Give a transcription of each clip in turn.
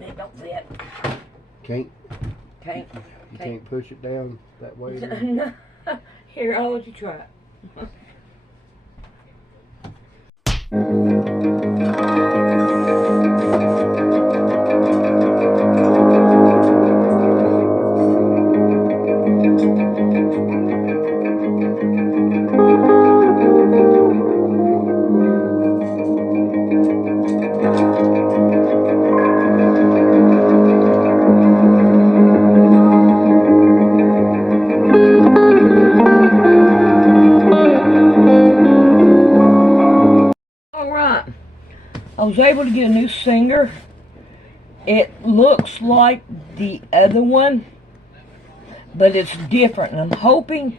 It don't fit. Can't. Can't. You can't push it down that way. No. Here, I'll let you try it. I was able to get a new Singer. It looks like the other one, but it's different. And I'm hoping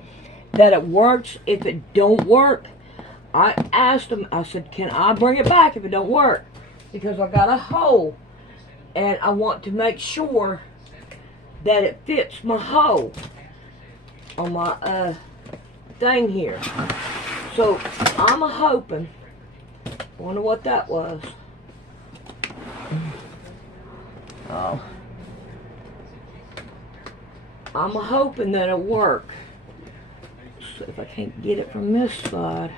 that it works. If it don't work, I asked them, I said, can I bring it back if it don't work? Because I got a hole, and I want to make sure that it fits my hole on my thing here. So I'm hoping. Wonder what that was. Oh. I'm hoping that it'll work. So if I can't get it from this side.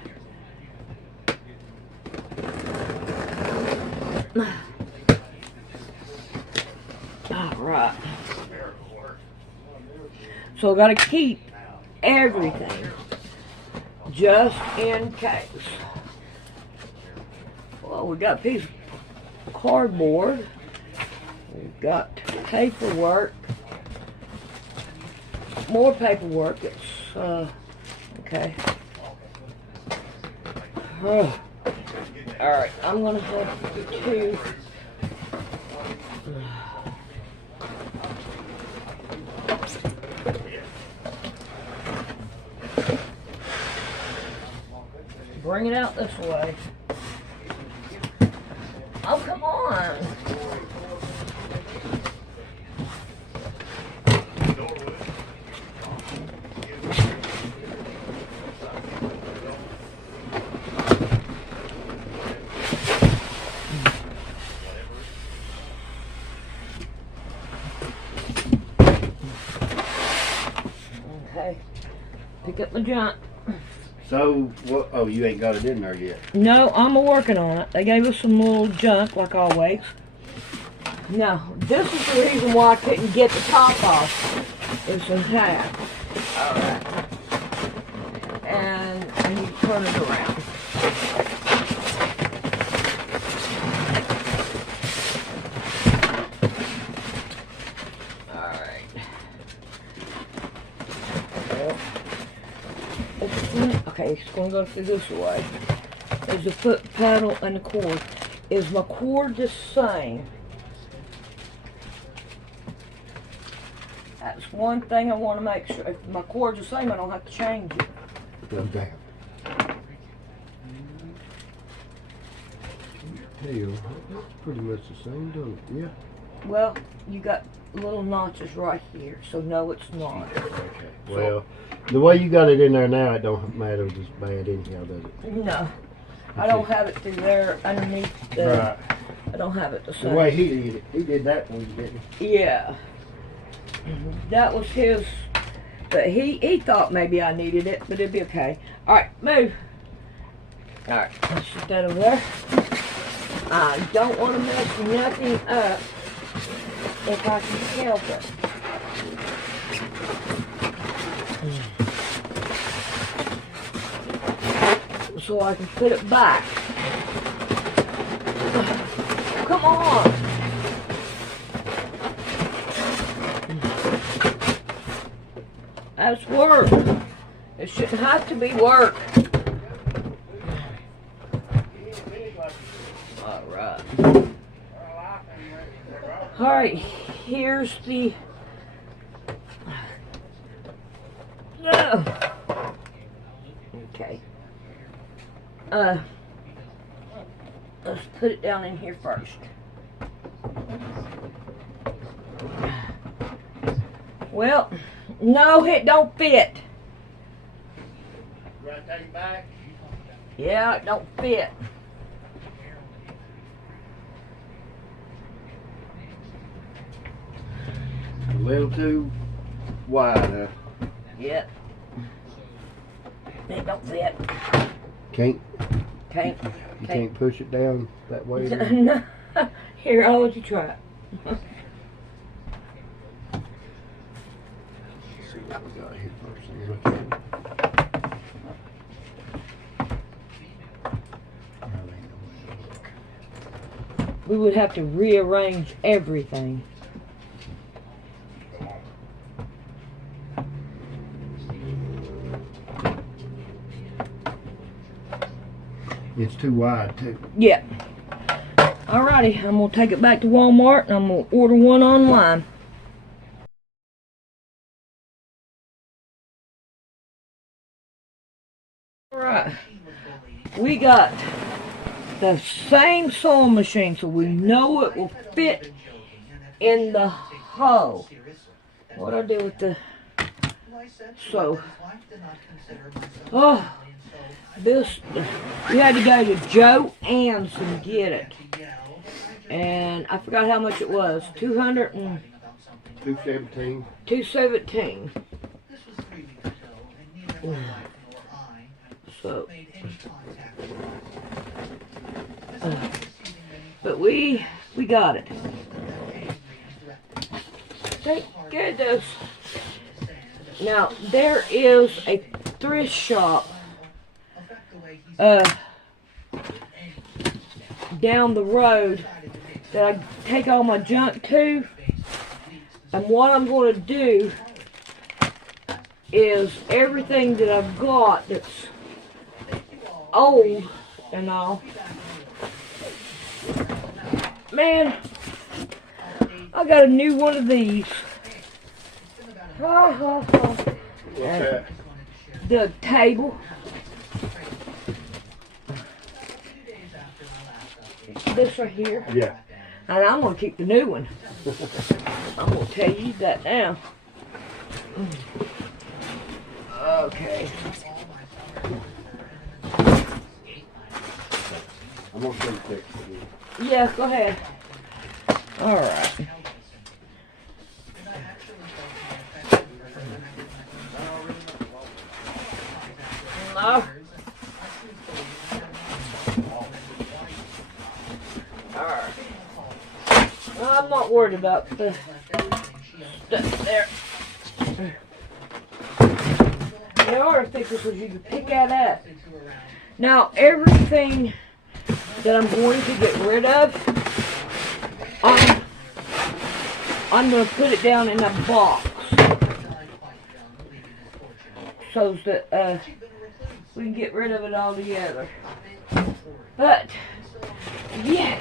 Alright. So I gotta keep everything just in case. Well, we got a piece of cardboard. We've got paperwork. More paperwork. It's, okay. Alright, I'm gonna have to bring it out this way. Oh, come on. Okay. Pick up my junk. So, what? Oh, you ain't got it in there yet. No, I'm working on it. They gave us some little junk, like always. Now, this is the reason why I couldn't get the top off. It's in half. Alright. And I need to turn it around. Okay, it's going to go through this way. There's the foot pedal and the cord. Is my cord the same? That's one thing I want to make sure. If my cord's the same, I don't have to change it. Okay. Tail, that's pretty much the same, don't it? Yeah. Well, you got little notches right here, so no, it's not. Okay. Well, the way you got it in there now, it don't matter as bad anyhow, does it? No. I don't have it through there underneath the... Right. I don't have it the same. The way he did it. He did that one, didn't he? Yeah. That was his... But he thought maybe I needed it, but it'd be okay. Alright, move. Alright, let's put that over there. I don't want to mess nothing up if I can help it. So I can put it back. Come on! That's work. It shouldn't have to be work. Alright. Alright, here's the... No! Okay. Let's put it down in here first. Well, no, it don't fit. You want to take it back? Yeah, it don't fit. little too wide, huh? Yep. It don't fit. Can't Can't. you can't push it down that way? No. Here, I'll let you try it. See what we got here first and look at it. There ain't no way to look. We would have to rearrange everything. It's too wide too. Yep. Alrighty, I'm gonna take it back to Walmart and I'm gonna order one online. Alright. We got the same sewing machine, so we know it will fit in the hole. What I do with the this, we had to go to Joe Ann's and get it, and I forgot how much it was. $217. $217. So, but we got it. Thank goodness. Now there is a thrift shop down the road that I take all my junk to, and what I'm going to do is everything that I've got that's old and all. Man, I got a new one of these. What's that? The table. This right here. Yeah. And I'm going to keep the new one. I'm going to tell you that now. Okay. I'm gonna send a text to you. Yeah, go ahead. Alright. No. Alright. I'm not worried about the stuff there. There are stickers that you can pick out at. Now, everything that I'm going to get rid of, I'm going to put it down in a box so that we can get rid of it all together. But, yeah,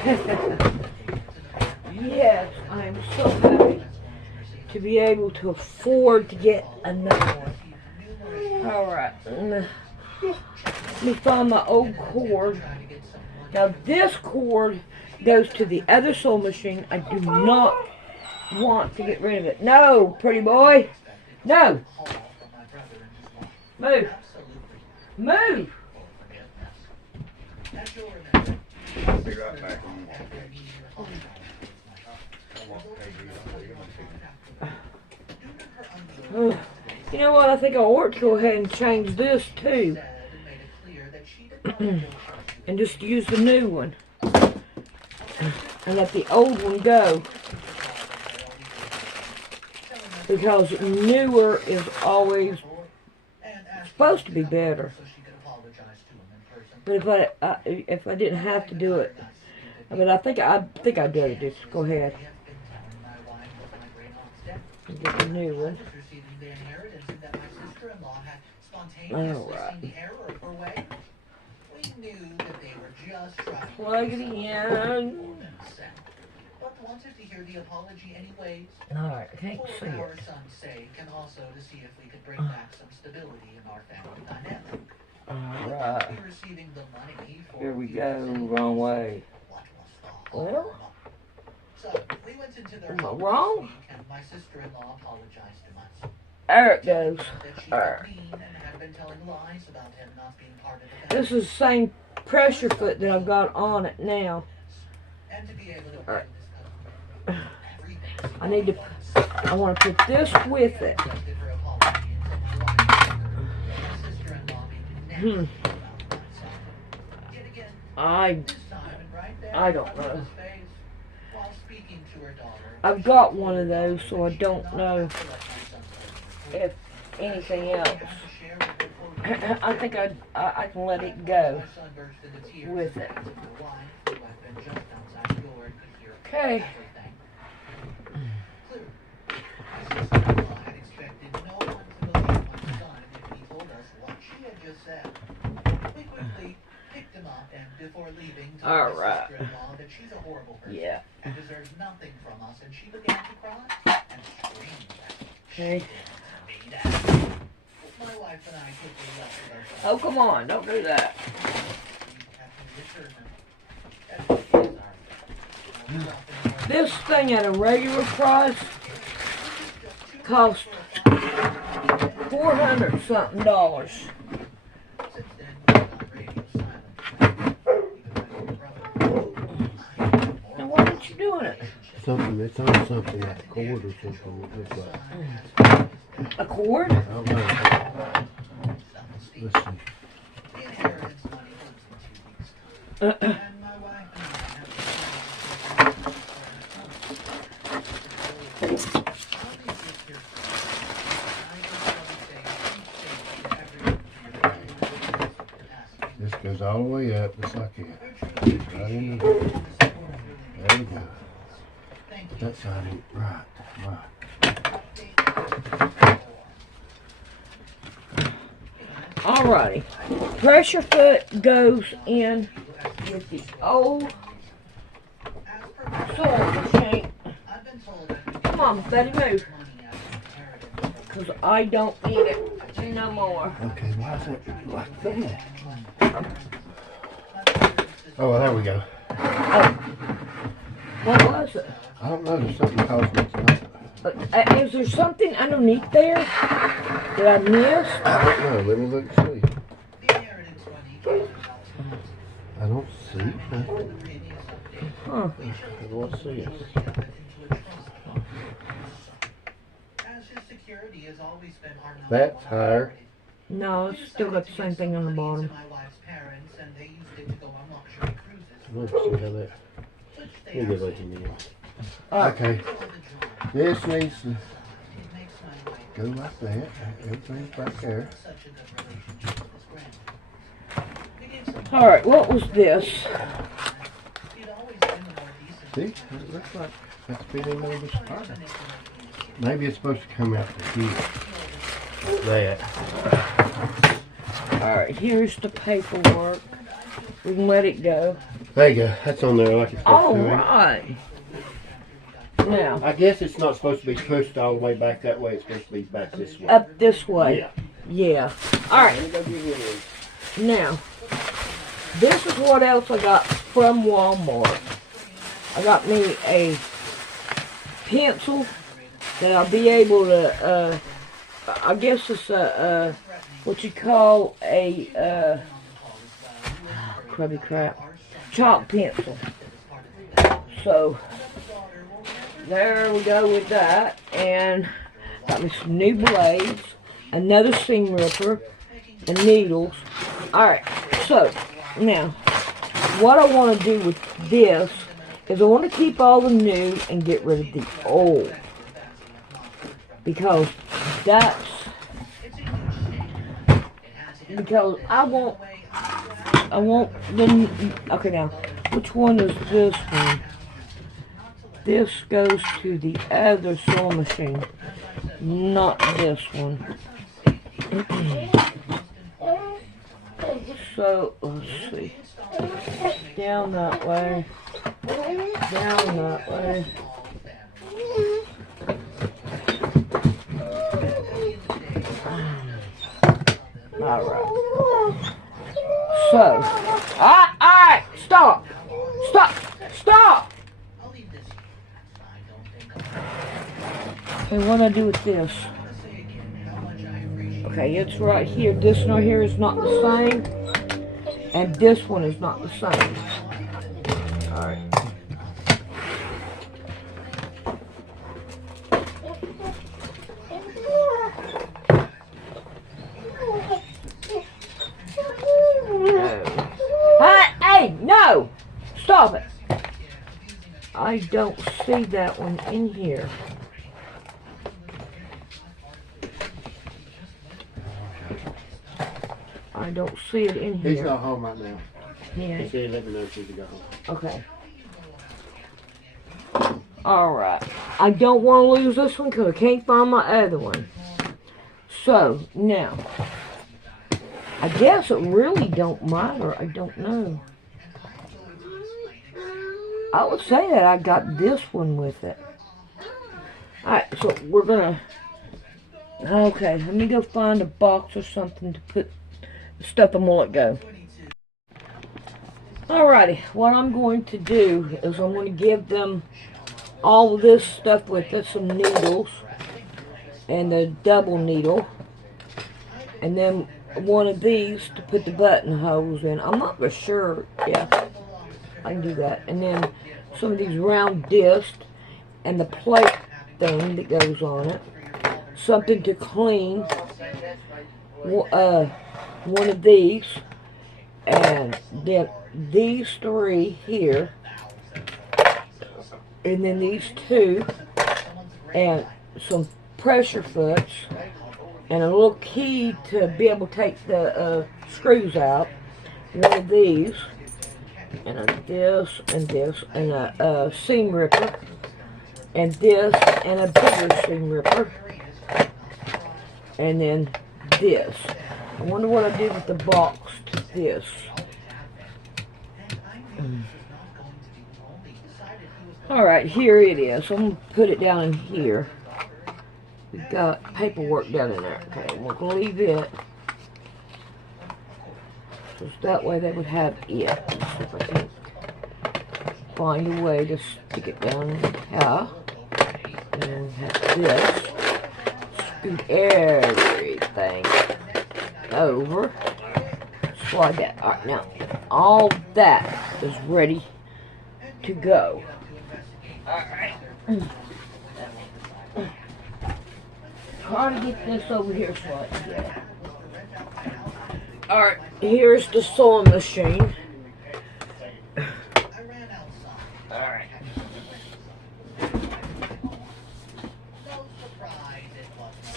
yes, I am so happy to be able to afford to get another one. Alright, let me find my old cord. Now this cord goes to the other sewing machine. I do not want to get rid of it. No, pretty boy. No. Move. Move. I'll be right back. You know what? I think I ought to go ahead and change this too. And just use the new one. And let the old one go. Because newer is always supposed to be better. But if I didn't have to do it, I mean, I think I'd better just go ahead and get the new one. Alright. Plug it in. Wanted to hear the apology anyways. Alright, can't see For our it. son's sake, and also to see if we could bring back some stability in our family dynamic. Alright. We're receiving the money for Here we go, wrong way. What was the Well, So we went into their am I home wrong? this week, and my sister-in-law apologized to us. There it goes. That she Alright. was mean and had been telling lies about him not being part of the family. This is the same pressure foot that I've got on it now. And to be able to Alright. bring this customer everything I need to. I want to put this with it. accepted her apology until my wife heard. My sister-in-law made me nasty about that. So, yet again, this time and right there I don't on know. Mother's face, while speaking to her daughter, I've got one of those, so I don't know to let my son if anything else. have to share with her quote, I think I can let it go my son burst into tears. with it. Your wife, who had been just outside the door and could hear Okay. everything. Clearly, my sister-in-law had expected no one to believe my son if he told us what she had just said. We quickly picked him up and before leaving told All my right. sister-in-law that she's a horrible person Yeah. and deserves nothing from us, and she began to cry and scream that Okay. she didn't mean that. My wife and I quickly left with our son. Oh, come on. Don't do that. This thing at a regular price cost $400 something. Now why aren't you doing it? Something, it's on something like a cord or something. It looks like. A cord? I don't know. Let's see. This goes all the way up, just like that. Right in the. There we go. That side ain't right. Alrighty. Pressure foot goes in with the old sewing machine. Come on, Betty, move. Because I don't need it no more. Okay, why is it like that? Oh, well, there we go. Oh. What was it? I don't know, there's something causing it tonight. Is there something underneath there that I missed? I don't know, let me look and see. I don't see nothing. Huh. I don't see it. That's higher. No, it's still got the same thing on the bottom. Let's see how that. You go like you need. Alright. Okay. This needs to go like that. Everything's back there. Alright, what was this? See? It looks like that's been in there this part. Maybe it's supposed to come out to here. Like that. Alright, here's the paperwork. We can let it go. There you go. That's on there like it's supposed to. Alright. Now, I guess it's not supposed to be pushed all the way back that way. It's supposed to be back this way. up this way. Yeah. Yeah. Alright, Let me go give you this. now, this is what else I got from Walmart. I got me a pencil that I'll be able to, I guess it's a, what you call a, crabby crap, chalk pencil. So, there we go with that. And got me some new blades, another seam ripper, and needles. Alright, so, now, what I want to do with this is I want to keep all the new and get rid of the old. Because that's, because I want the, okay now, which one is this one? This goes to the other sewing machine, not this one. So, let's see. Down that way. Down that way. Alright. So, alright, stop! Stop! Stop! Okay, what do I do with this? Okay, it's right here. This one here is not the same. And this one is not the same. Alright. Hey, no! Stop it! I don't see that one in here. I don't see it in He's here. not home right now. Yeah. He said let me know if he could go home. Okay. Alright. I don't want to lose this one because I can't find my other one. So, now. I guess it really don't matter. I don't know. I would say that I got this one with it. Alright, so we're gonna... Okay, let me go find a box or something to put the stuff I'm gonna let go. Alrighty, what I'm going to do is I'm going to give them all of this stuff with it, some needles, and the double needle, and then one of these to put the buttonholes in. I'm not for sure, yeah, I can do that. And then some of these round discs, and the plate thing that goes on it, something to clean, one of these, and then these three here, and then these two, and some pressure foots, and a little key to be able to take the screws out, one of these, and this, and a seam ripper, and this, and a bigger seam ripper, and then this. I wonder what I did with the box to this. Alright, here it is. I'm going to put it down in here. We've got paperwork down in there. Okay, we're going to leave it. Just that way they would have it. Let's see if I can find a way to stick it down in here. And then we have this. Scoot everything over. Slide that. Alright, now all that is ready to go. Alright. Try to get this over here so I can get it. Alright, here's the sewing machine. Alright.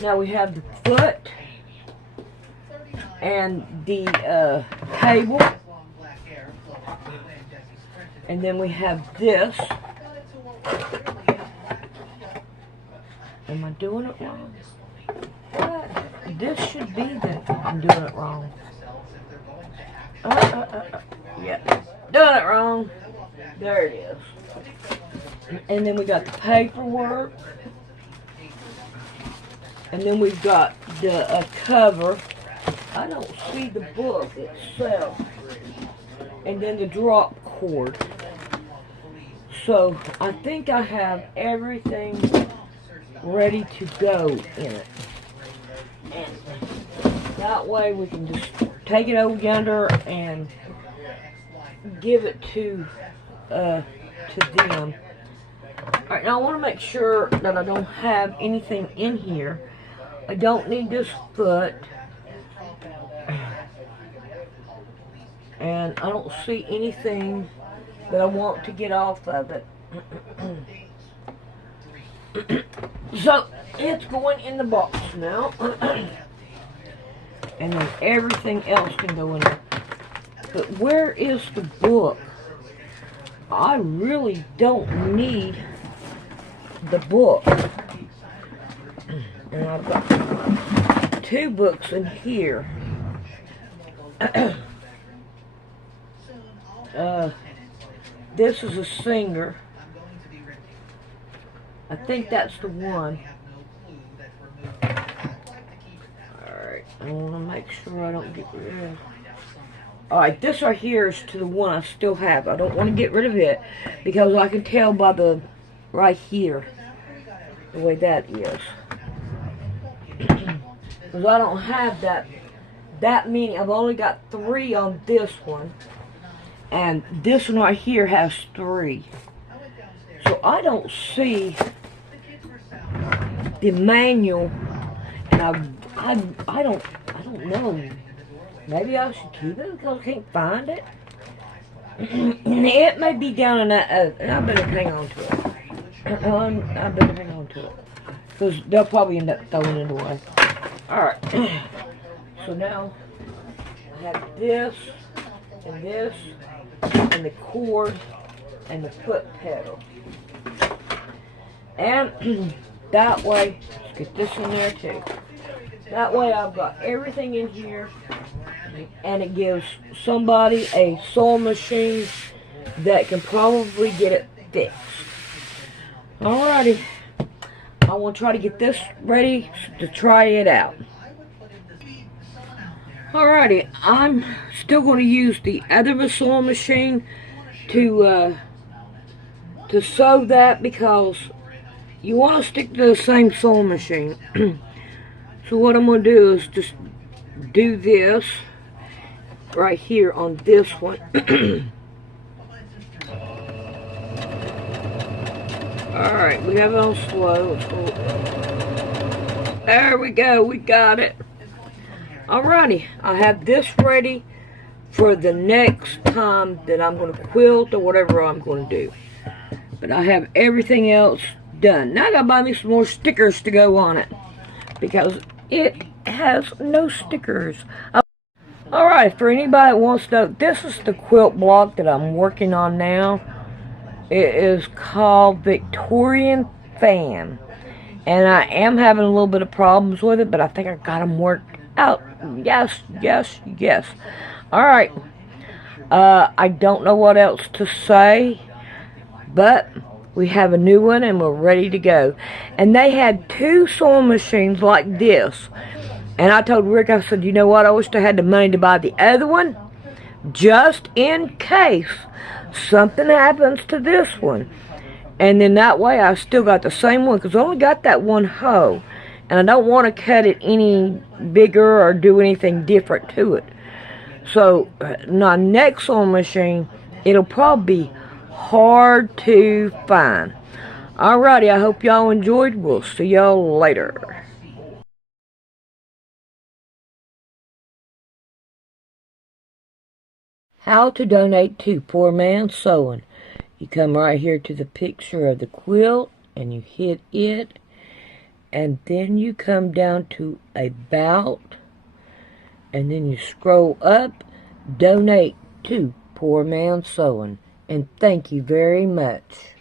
Now we have the foot and the table, and then we have this. Am I doing it wrong? What? This should be that I'm doing it wrong. Yeah, doing it wrong. There it is. And then we got the paperwork. And then we've got the cover. I don't see the book itself. And then the drop cord. So I think I have everything ready to go in it. And that way we can just take it over yonder and give it to them. Alright, now I want to make sure that I don't have anything in here. I don't need this foot. And I don't see anything that I want to get off of it. So, it's going in the box now. And then everything else can go in there. But where is the book? I really don't need the book. And I've got 2 books in here. This is a Singer. I think that's the one. Alright, I want to make sure I don't get rid of. Alright, this right here is to the one I still have. I don't want to get rid of it because I can tell by the right here the way that is. Because I don't have that many. I've only got 3 on this one. And this one right here has 3. So I don't see the manual, and I don't know. Maybe I should keep it because I can't find it. It may be down in that. I better hang on to it. I better hang on to it because they'll probably end up throwing it away. All right. So now I have this and the cord and the foot pedal. And that way, let's get this in there too. That way I've got everything in here, and it gives somebody a sewing machine that can probably get it fixed. Alrighty, I want to try to get this ready to try it out. Alrighty, I'm still going to use the other sewing machine to sew that because you want to stick to the same sewing machine. So what I'm going to do is just do this right here on this one. Alright, we have it on slow. There we go, we got it. Alrighty, I have this ready for the next time that I'm going to quilt or whatever I'm going to do. But I have everything else done. Now I gotta buy me some more stickers to go on it because it has no stickers. Alright, for anybody that wants to know, this is the quilt block that I'm working on now. It is called Victorian Fan. And I am having a little bit of problems with it, but I think I got them worked out. Yes. Alright. I don't know what else to say, but we have a new one and we're ready to go. And they had 2 sewing machines like this. And I told Rick, I said, you know what, I wish I had the money to buy the other one, just in case something happens to this one. And then that way I still got the same one, because I only got that one hoe. And I don't want to cut it any bigger or do anything different to it. So, my next sewing machine, it'll probably be hard to find. Alrighty, I hope y'all enjoyed. We'll see y'all later. How to donate to Poor Man's Sewing. You come right here to the picture of the quilt and you hit it, and then you come down to About, and then you scroll up, Donate to Poor Man's Sewing. And thank you very much.